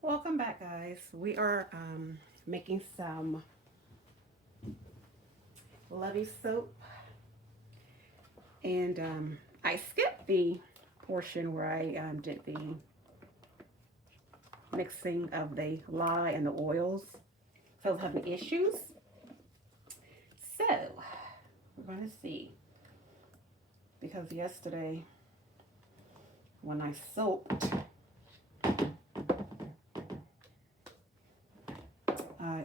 Welcome back, guys. We are making some lovey soap, and I skipped the portion where I did the mixing of the lye and the oils. So I was having issues. So we're going to see, because yesterday when I soaped, I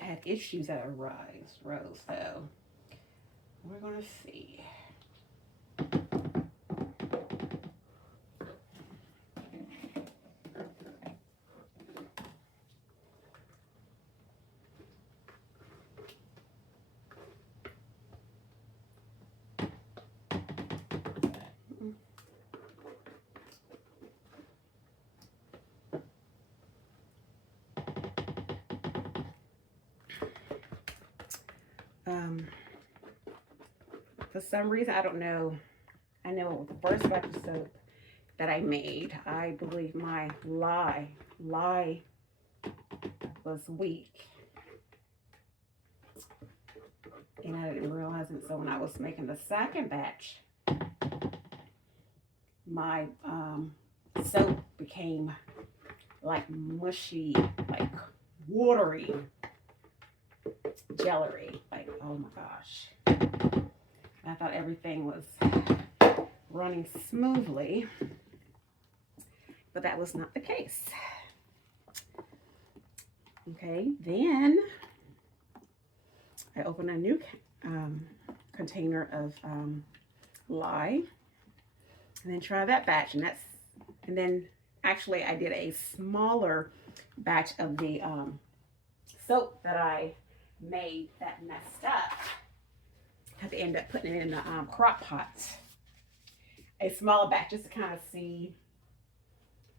had issues that rose. So we're going to see. Um, for some reason, I don't know. I know the first batch of soap that I made, I believe my lye was weak, and I didn't realize it. So when I was making the second batch, my soap became like mushy, like watery, jellery. Like, oh my gosh. I thought everything was running smoothly, but that was not the case. Okay, then I opened a new container of lye, and then try that batch, and then actually I did a smaller batch of the soap that I made that messed up. Had to end up putting it in the crock pot. A smaller batch just to kind of see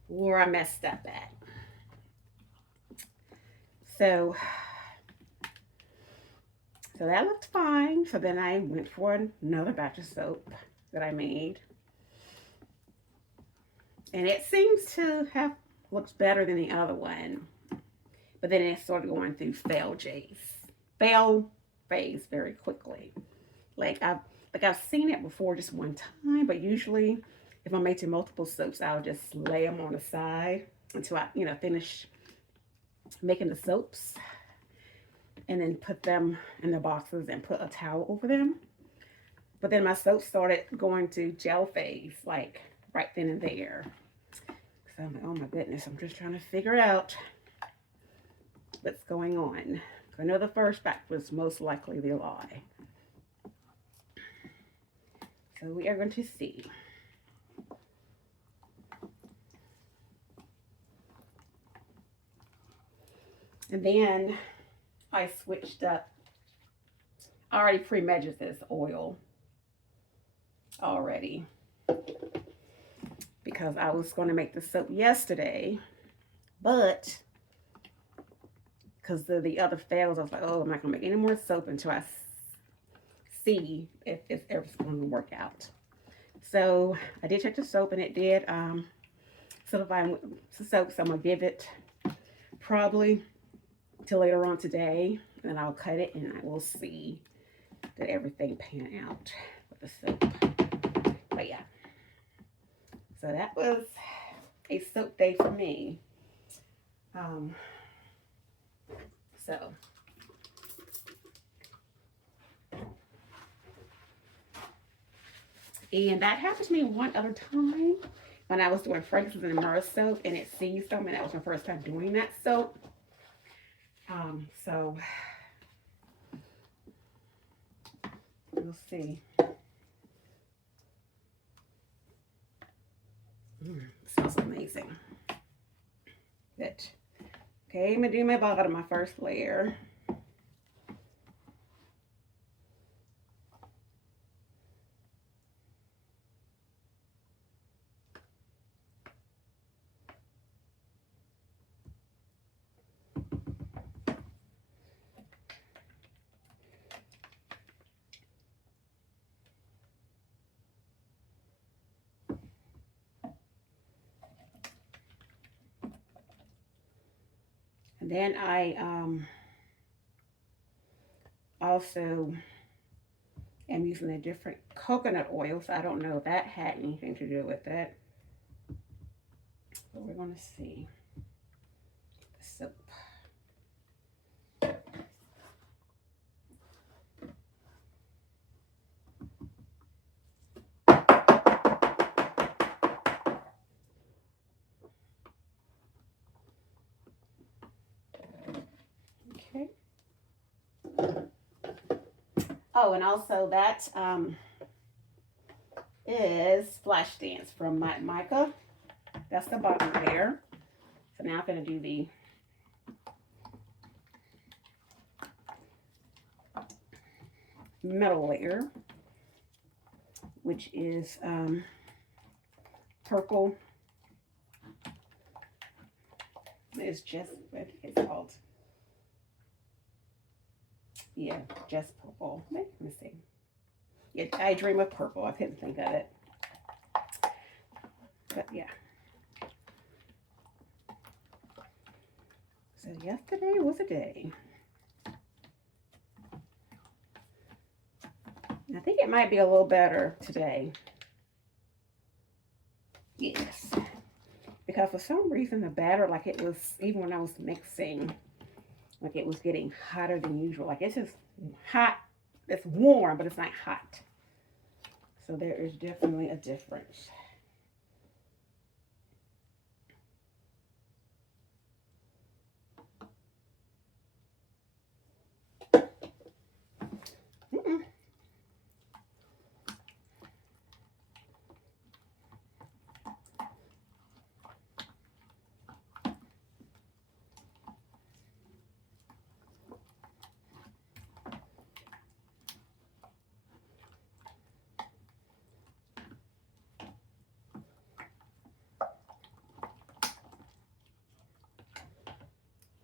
where I messed up at. So that looked fine. So then I went for another batch of soap that I made. And it seems to have looked better than the other one. But then it started going through fail phase very quickly. I've seen it before just one time, but usually if I'm making multiple soaps, I'll just lay them on the side until I, finish making the soaps, and then put them in the boxes and put a towel over them. But then my soap started going to gel phase, like right then and there. So I'm like, oh my goodness, I'm just trying to figure out what's going on. I know the first batch was most likely the lye. So we are going to see. And then I switched up. I already pre-measured this oil already because I was going to make the soap yesterday, but because the other fails, I was like, oh, I'm not going to make any more soap until I see if it's going to work out. So I did check the soap, and it did solidify the soap. So I'm going to give it probably till later on today, and then I'll cut it, and I will see that everything pan out with the soap. But yeah, so that was a soap day for me. So and that happened to me one other time when I was doing fragrances in the Myrrh soap, and it seized them, and that was my first time doing that soap. So we'll see. It smells amazing. Good. Okay, I'm gonna do my bottom, my first layer. And then I also am using a different coconut oil, so I don't know if that had anything to do with it. But we're going to see. The soap. Okay. Oh, and also that is Flashdance from Mad Micas. That's the bottom layer. So now I'm going to do the middle layer, which is purple. It's just, what it's called. Yeah, just purple. Let me see. Yeah, I dream of purple. I couldn't think of it. But yeah. So yesterday was a day. I think it might be a little better today. Yes. Because for some reason the batter, like it was, even when I was mixing, like it was getting hotter than usual. Like it's just hot. It's warm, but it's not hot. So there is definitely a difference.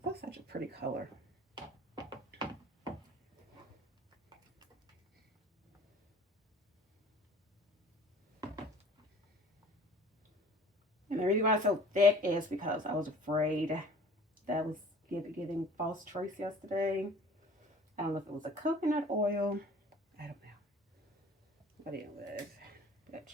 That's such a pretty color. And the reason why it's so thick is because I was afraid that I was giving false trace yesterday. I don't know if it was a coconut oil. I don't know what it was. But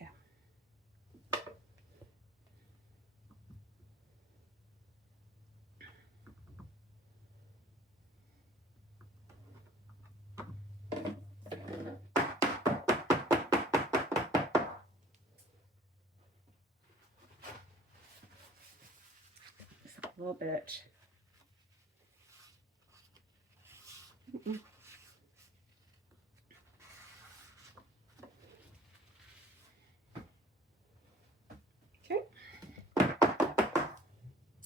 yeah. Just a little bit. Okay.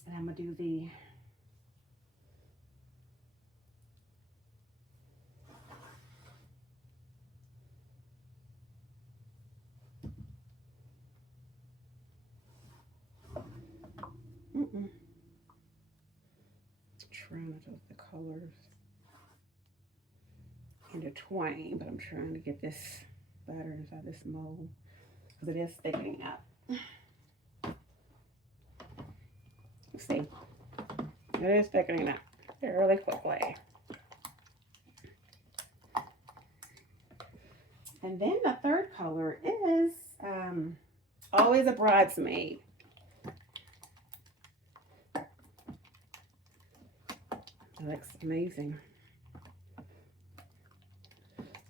And I'm going to do the trying to do the colors intertwine, but I'm trying to get this batter inside this mold because it is thickening up. See, it is thickening up really quickly. And then the third color is always a bridesmaid. That looks amazing.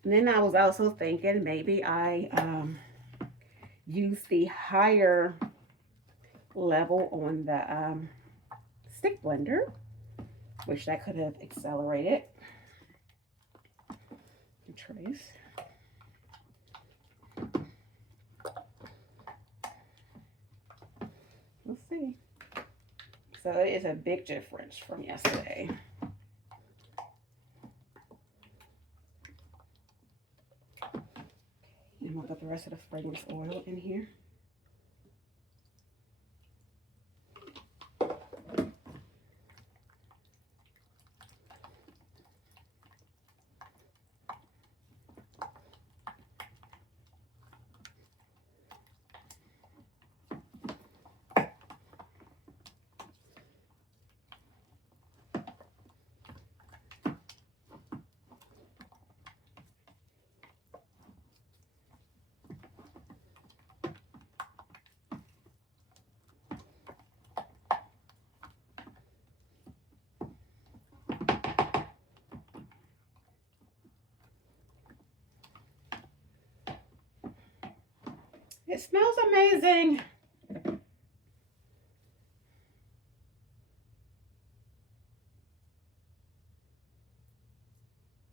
And then I was also thinking maybe I use the higher level on the stick blender, which that could have accelerated the trace. Let's see. So it is a big difference from yesterday. I'm gonna put the rest of the fragrance oil in here. It smells amazing.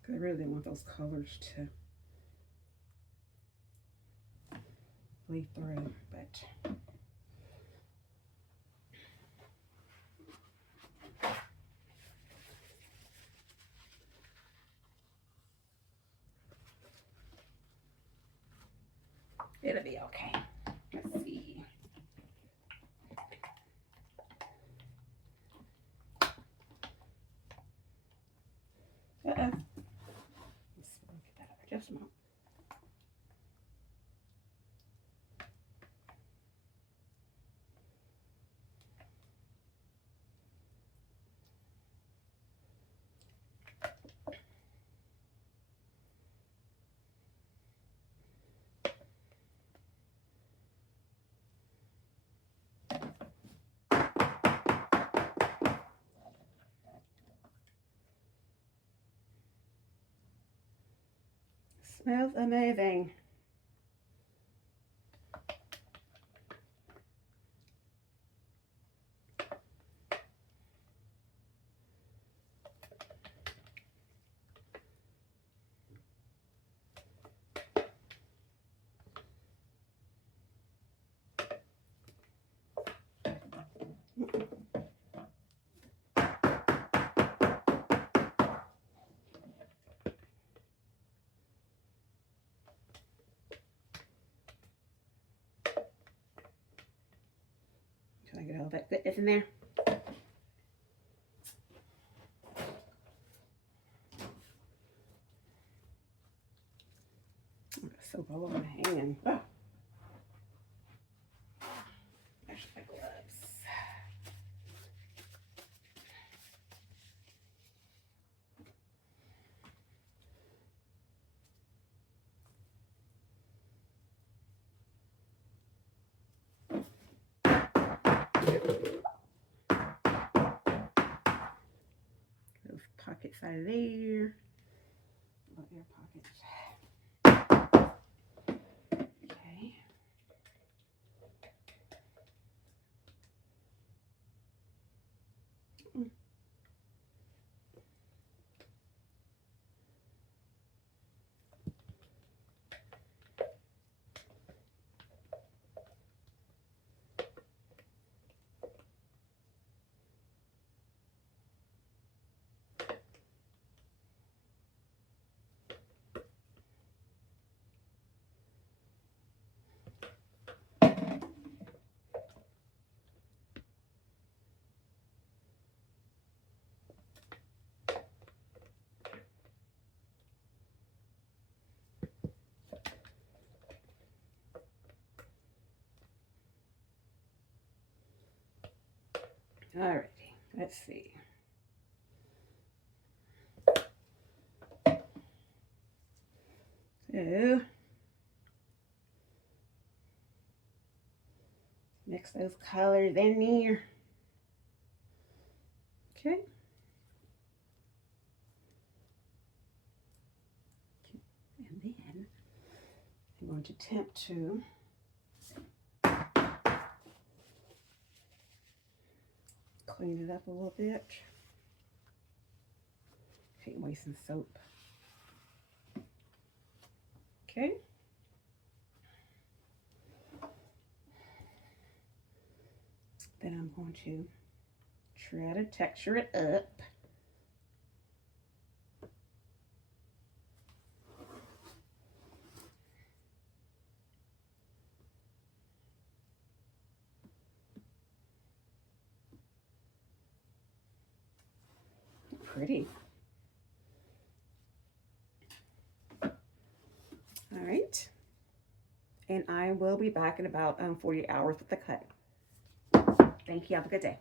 I really want those colors to bleed through, but it'll be okay. Let's see. Let's get that up just a moment. Smells amazing. Can I get all that goodness in there? Soap all over my hand. Oh. There's my gloves. Those pockets out of there. Little air pockets. Okay. Alrighty, let's see. So, mix those colors in there. Okay. And then I'm going to attempt to clean it up a little bit. Take away some soap. Okay. Then I'm going to try to texture it up. pretty. All right. And I will be back in about 48 hours with the cut. Thank you. Have a good day.